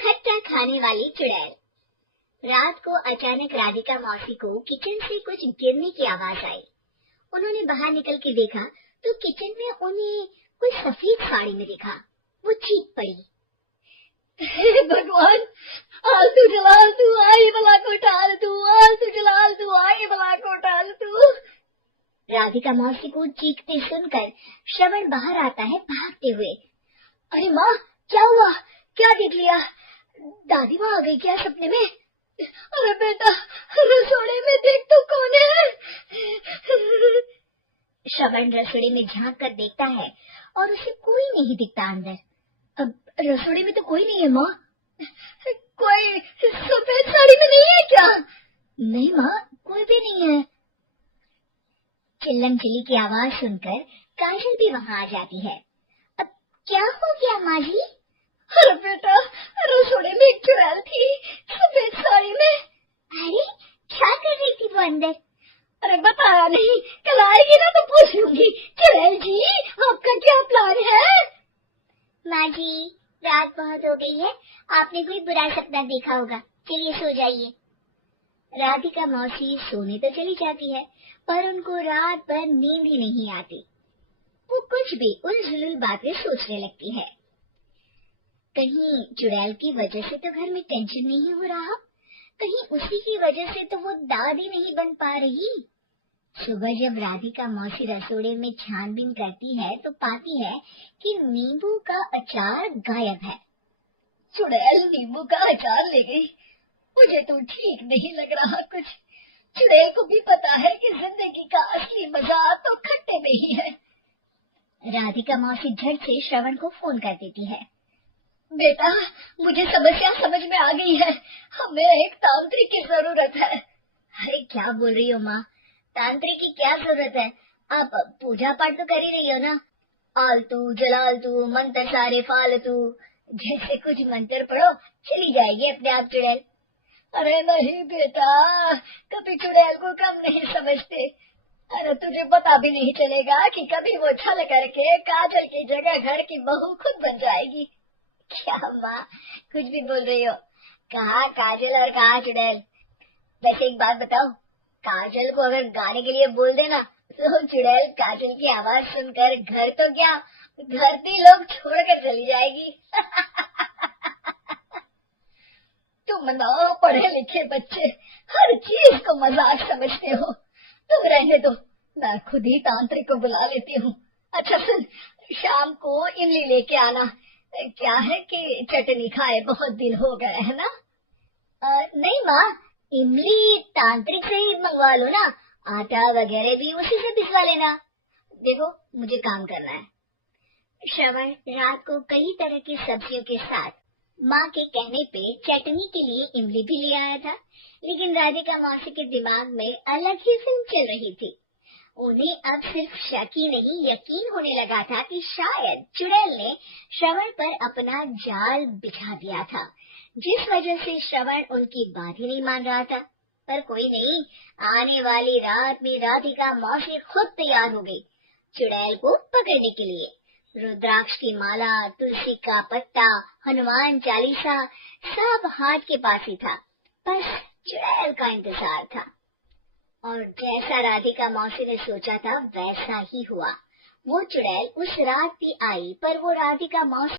खट्टा खाने वाली चुड़ैल। रात को अचानक राधिका मौसी को किचन से कुछ गिरने की आवाज आई। उन्होंने बाहर निकल के देखा तो किचन में उन्हें कोई सफेद साड़ी में दिखा। वो चीख पड़ी, हे भगवान, आलतू जलाल तू आई बला को टाल तू, आलतू जलाल तू आई बला को टाल तू। राधिका मौसी को चीखते सुनकर श्रवण बाहर आता है भागते हुए। अरे माँ, क्या हुआ? क्या देख लिया? दादी माँ आ गई क्या सपने में? अरे बेटा, रसोड़े में देख तो कौन है? श्रवण रसोड़े में झांक कर देखता है और उसे कोई नहीं दिखता अंदर। अब रसोड़े में तो कोई नहीं है माँ। कोई सफेद साड़ी में नहीं है क्या? नहीं माँ, कोई भी नहीं है। चिल्लम चिल्ली की आवाज सुनकर काजल भी वहाँ आ जाती है। अब क्या हो गया माँ जी? अरे बेटा, रसोड़े में एक चुड़ैल थी सफेद साड़ी में। अरे क्या कर रही थी वो अंदर? अरे बताया नहीं, कल आएगी ना तो पूछ लूंगी। चुड़ैल जी, आपका क्या प्लान है? माँ जी, रात बहुत हो गई है, आपने कोई बुरा सपना देखा होगा, चलिए सो जाइए। राधिका मौसी सोने तो चली जाती है पर उनको रात भर नींद ही नहीं आती। वो कुछ भी उलझुल बातें सोचने लगती है। कहीं चुड़ैल की वजह से तो घर में टेंशन नहीं हो रहा, कहीं उसी की वजह से तो वो दादी नहीं बन पा रही। सुबह जब राधिका मौसी रसोड़े में छानबीन करती है तो पाती है कि नींबू का अचार गायब है। चुड़ैल नींबू का अचार ले गई? मुझे तो ठीक नहीं लग रहा कुछ। चुड़ैल को भी पता है कि जिंदगी का असली मजा तो खट्टे में ही है। राधिका मौसी झट से श्रवण को फोन कर देती है। बेटा, मुझे समस्या समझ में आ गई है, हमें एक तांत्रिक की जरूरत है। अरे क्या बोल रही हो माँ, तांत्रिक की क्या जरूरत है? आप पूजा पाठ तो कर ही रही हो ना। आलतू जलालतू मंत्र सारे फालतू जैसे कुछ मंत्र पढ़ो, चली जाएगी अपने आप चुड़ैल। अरे नहीं बेटा, कभी चुड़ैल को कम नहीं समझते। अरे तुझे पता भी नहीं चलेगा कि कभी वो छल करके काजल की जगह घर की बहू खुद बन जाएगी। क्या माँ, कुछ भी बोल रही हो? कहाँ काजल और कहाँ चुड़ैल? वैसे एक बात बताओ, काजल को अगर गाने के लिए बोल देना तो चुड़ैल काजल की आवाज सुनकर घर तो क्या, धरती लोग छोड़कर चली जाएगी। तुम ना पढ़े लिखे बच्चे हर चीज को मजाक समझते हो। तुम रहने दो, मैं खुद ही तांत्रिक को बुला लेती हूँ। अच्छा सुन, शाम को इमली लेके आना। क्या है कि चटनी खाए बहुत दिन हो गए है ना? नहीं माँ, इमली तांत्रिक से ही मंगवा लो ना, आटा वगैरह भी उसी से पिसवा लेना। देखो मुझे काम करना है। श्रवण रात को कई तरह की सब्जियों के साथ माँ के कहने पे चटनी के लिए इमली भी ले आया था, लेकिन राधिका मौसी के दिमाग में अलग ही फिल्म चल रही थी। उन्हें अब सिर्फ शक ही नहीं यकीन होने लगा था कि शायद चुड़ैल ने श्रवण पर अपना जाल बिछा दिया था, जिस वजह से श्रवण उनकी बात ही नहीं मान रहा था। पर कोई नहीं, आने वाली रात में राधिका मौसी खुद तैयार हो गई चुड़ैल को पकड़ने के लिए। रुद्राक्ष की माला, तुलसी का पत्ता, हनुमान चालीसा सब हाथ के पास ही था, बस चुड़ैल का इंतजार था। और जैसा राधिका मौसी ने सोचा था वैसा ही हुआ। वो चुड़ैल उस रात भी आई, पर वो राधिका मौसी